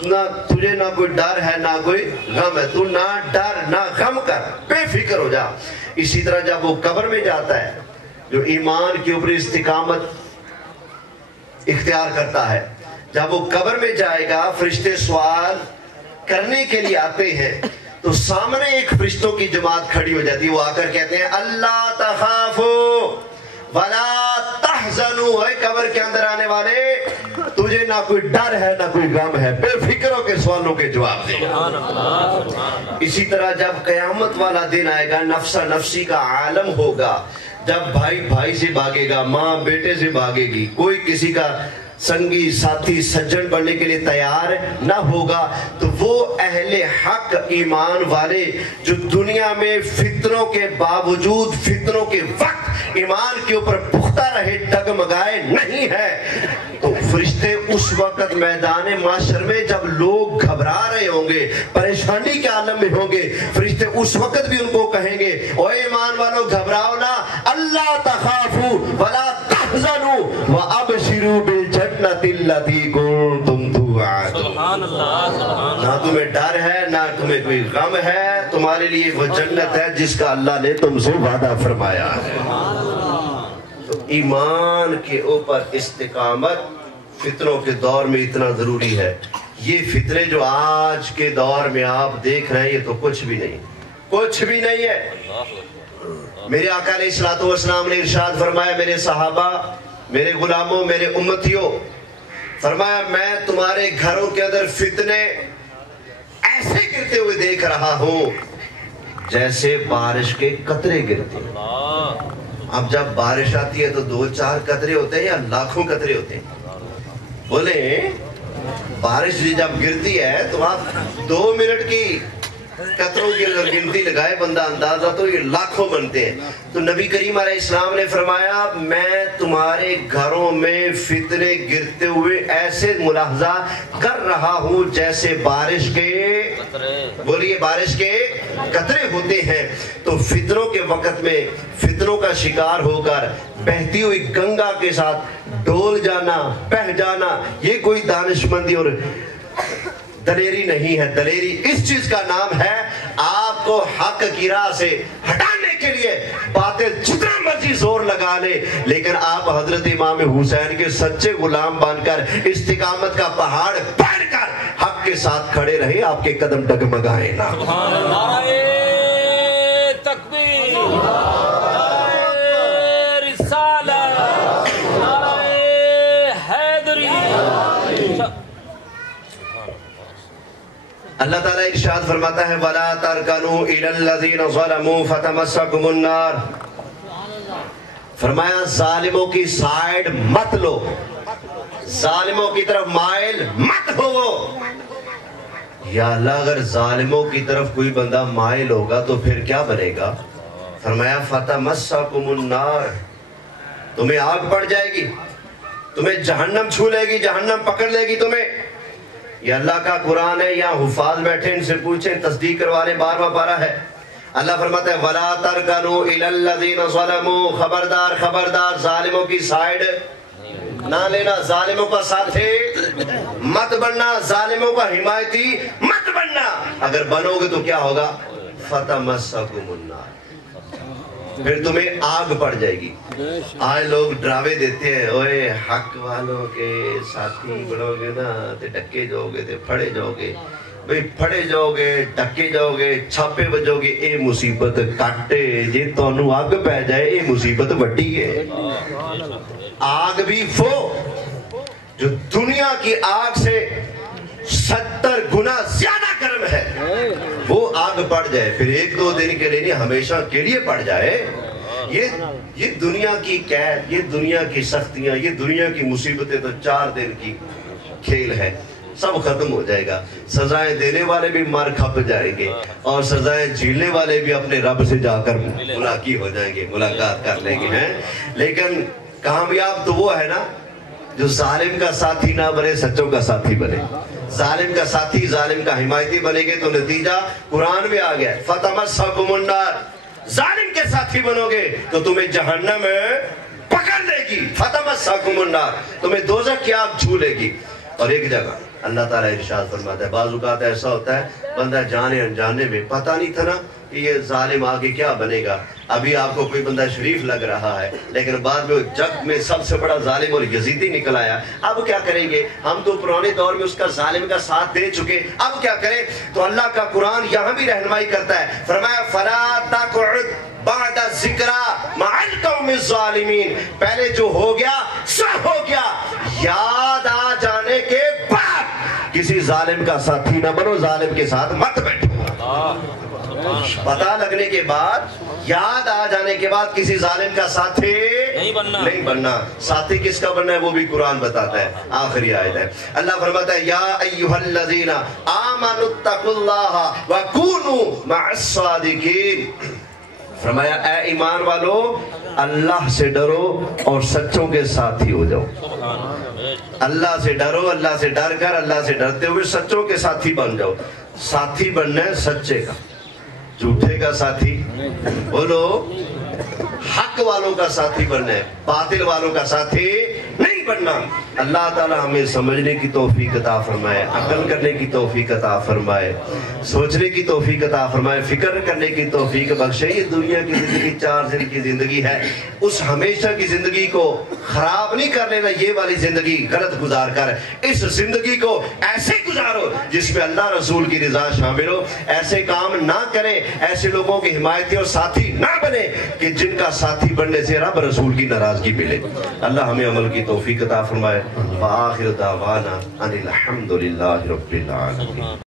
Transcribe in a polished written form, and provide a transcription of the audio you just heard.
تجھے نہ کوئی ڈر ہے نہ کوئی غم ہے، تو نہ ڈر نہ غم کر، بے فکر ہو جا۔ اسی طرح جب وہ قبر میں جاتا ہے، جو ایمان کے اوپر استقامت اختیار کرتا ہے، جب وہ قبر میں جائے گا، فرشتے سوال کرنے کے لیے آتے ہیں تو سامنے ایک فرشتوں کی جماعت کھڑی ہو جاتی ہے، وہ آ کر کہتے ہیں اللہ تخافو ولا تحزنوا، اے قبر کے اندر آنے والے تجھے نہ کوئی ڈر ہے نہ کوئی غم ہے، بے فکر ہو کے سوالوں کے جواب دے۔ اسی طرح جب قیامت والا دن آئے گا، نفسا نفسی کا عالم ہوگا، جب بھائی بھائی سے بھاگے گا، ماں بیٹے سے بھاگے گی، کوئی کسی کا سنگی ساتھی سجن بننے کے لیے تیار نہ ہوگا، تو وہ اہل حق ایمان والے جو دنیا میں فتنوں کے باوجود، فتنوں کے وقت ایمان کے اوپر پختہ رہے، ڈگمگائے نہیں ہے، تو فرشتے اس وقت میدان معاشر میں جب لوگ گھبرا رہے ہوں گے، پریشانی کے عالم میں ہوں گے، فرشتے اس وقت بھی ان کو کہیں گے اے ایمان والو گھبراؤ نہ، اللہ تخافوا ولا تحزنوا وابشروا بالجنۃ التي کنتم توعدون۔ نہ تمہیں ڈر ہے نہ تمہیں کوئی غم ہے، تمہارے لیے وہ جنت ہے جس کا اللہ نے تم سے وعدہ فرمایا ہے۔ تو ایمان کے اوپر استقامت فتنوں کے دور میں اتنا ضروری ہے۔ یہ فتنے جو آج کے دور میں آپ دیکھ رہے ہیں، یہ تو کچھ بھی نہیں، کچھ بھی نہیں ہے۔ میرے آقا علیہ الصلوۃ والسلام نے ارشاد فرمایا، میرے صحابہ، میرے غلاموں، میرے امتیوں، فرمایا میں تمہارے گھروں کے اندر فتنے ایسے گرتے ہوئے دیکھ رہا ہوں جیسے بارش کے قطرے گرتے ہیں۔ اب جب بارش آتی ہے تو 2-4 قطرے ہوتے ہیں یا لاکھوں قطرے ہوتے ہیں؟ بولیں بارش جب گرتی ہے تو آپ 2 منٹ کی قطروں کی اگر گنتی لگائے بندہ اندازہ تو یہ لاکھوں بنتے ہیں۔ تو نبی کریم علیہ السلام نے فرمایا میں تمہارے گھروں میں فتنے گرتے ہوئے ایسے ملاحظہ کر رہا ہوں جیسے بارش کے، بولیے بارش کے قطرے ہوتے ہیں۔ تو فتنوں کے وقت میں فتنوں کا شکار ہو کر بہتی ہوئی گنگا کے ساتھ ڈول جانا، بہہ جانا، یہ کوئی دانشمندی اور دلیری نہیں ہے۔ دلیری اس چیز کا نام ہے آپ کو حق کی راہ سے ہٹانے کے لیے باطل جتنا مرضی زور لگا لے، لیکن آپ حضرت امام حسین کے سچے غلام بن کر استقامت کا پہاڑ پڑھ کر حق کے ساتھ کھڑے رہے، آپ کے قدم ڈگمگائیں نہ۔ اللہ تعالیٰ ارشاد فرماتا ہے وَلَا تَرْكَنُوا إِلَى الَّذِينَ ظَلَمُوا فَتَمَسَّكُمُ النَّارُ، فرمایا ظالموں کی سائیڈ مت لو، ظالموں کی طرف مائل مت ہو۔ یا اللہ اگر ظالموں کی طرف کوئی بندہ مائل ہوگا تو پھر کیا بنے گا؟ فرمایا فَتَمَسَّكُمُ النَّارُ، تمہیں آگ پڑ جائے گی، تمہیں جہنم چھو لے گی، جہنم پکڑ لے گی تمہیں۔ یہ اللہ کا قرآن ہے، یہاں حفاظ بیٹھے ان سے پوچھیں، تصدیق کروا لیں، 12واں پارہ ہے۔ اللہ فرماتا ہے وَلَا تَرْكَنُوا إِلَى الَّذِينَ ظَلَمُوا، خبردار خبردار ظالموں کی سائیڈ نہ لینا، ظالموں کا ساتھی مت بننا، ظالموں کا حمایتی مت بننا۔ اگر بنو گے تو کیا ہوگا؟ فَتَمَسَّكُمُ النَّارُ، پھر تمہیں آگ پڑ جائے گی۔ آج لوگ ڈراوے دیتے ہیں، اوے حق والوں کے ساتھی بڑھو گے نا تے ڈکے جاؤ گے تے پھڑے جاؤ گے، بھئی پھڑے جاؤ گے، ڈکے جاؤ گے، چھاپے بجاؤ گے، اے مصیبت کاٹے جے تونوں آگ پہ جائے، اے مصیبت وڈی ہے۔ آگ بھی وہ جو دنیا کی آگ سے 70 گنا زیادہ گرم ہے، وہ آگ پڑ جائے، پھر 1-2 دن کے لیے نہیں ہمیشہ کے لیے پڑ جائے، یہ دنیا کی قید، یہ دنیا کی سختیاں، یہ دنیا کی مصیبتیں تو 4 دن کی کھیل ہے، سب ختم ہو جائے گا۔ سزائیں دینے والے بھی مار کھپ جائیں گے اور سزائیں جھیلنے والے بھی اپنے رب سے جا کر ملاقات ہو جائیں گے، ملاقات کر لیں گے۔ لیکن کامیاب تو وہ ہے نا جو ظالم کا ساتھی نہ بنے، سچوں کا ساتھی بنے۔ ظالم کا ساتھی، ظالم کا حمایتی بنے گے تو نتیجہ قرآن میں آ گیا، فَتَمَسَّكُمُ النَّارُ، ظالم کے ساتھی بنو گے تو تمہیں جہنم پکڑ لے گی، فَتَمَسَّكُمُ النَّارُ، تمہیں دوزخ کی آگ چھو لے گی۔ اور ایک جگہ اللہ تعالیٰ ارشاد فرماتا ہے بعض اوقات ایسا ہوتا ہے بندہ جانے انجانے میں پتہ نہیں تھا نا کہ یہ ظالم آگے کیا بنے گا. ابھی آپ کو کوئی بندہ شریف لگ رہا ہے لیکن بعد میں جگ میں سب سے بڑا ظالم اور یزیدی نکل آیا. اب کیا کریں گے؟ ہم تو پرانے دور میں اس کا ظالم کا ساتھ دے چکے, اب کیا کریں؟ تو اللہ کا قرآن یہاں بھی رہنمائی کرتا ہے, فرمایا فَلَا تَقْعُدْ بعد ذکرہ مع القوم الظالمین, پہلے جو ہو گیا سب ہو گیا, یاد آ جانے کے بعد کسی ظالم کا ساتھی نہ بنو, ظالم کے ساتھ مت بیٹھو. پتہ لگنے کے بعد, یاد آ جانے کے بعد کسی ظالم کا ساتھی نہیں بننا. ساتھی کس کا بننا ہے وہ بھی قرآن بتاتا ہے. آخری آیت ہے, اللہ فرماتا ہے یا ایھا الذین آمنوا اتقوا اللہ وکونوا مع الصادقین. فرمایا اے ایمان والو اللہ سے ڈرو اور سچوں کے ساتھی ہو جاؤ. اللہ سے ڈرو, اللہ سے ڈر کر, اللہ سے ڈرتے ہوئے سچوں کے ساتھی بن جاؤ. ساتھی بننا ہے سچے کا, جھوٹے کا ساتھی بولو, حق والوں کا ساتھی بننا ہے, باطل والوں کا ساتھی نہیں بننا. اللہ تعالی ہمیں سمجھنے کی توفیق عطا فرمائے, عقل کرنے کی توفیق عطا فرمائے, سوچنے کی توفیق عطا فرمائے, فکر کرنے کی توفیق بخشے. یہ دنیا کی زندگی 4 دن کی زندگی ہے, اس ہمیشہ کی زندگی کو خراب نہیں کر لینا. یہ والی زندگی غلط گزار کر اس زندگی کو ایسے گزارو جس میں اللہ رسول کی رضا شامل ہو. ایسے کام نہ کریں, ایسے لوگوں کے حمایتی اور ساتھی نہ بنے کہ جن کا ساتھی بننے سے رب رسول کی ناراضگی ملے. اللہ ہمیں عمل کی توفیق عطا فرمائے. وآخر دعوانا ان الحمد للہ رب العالمین.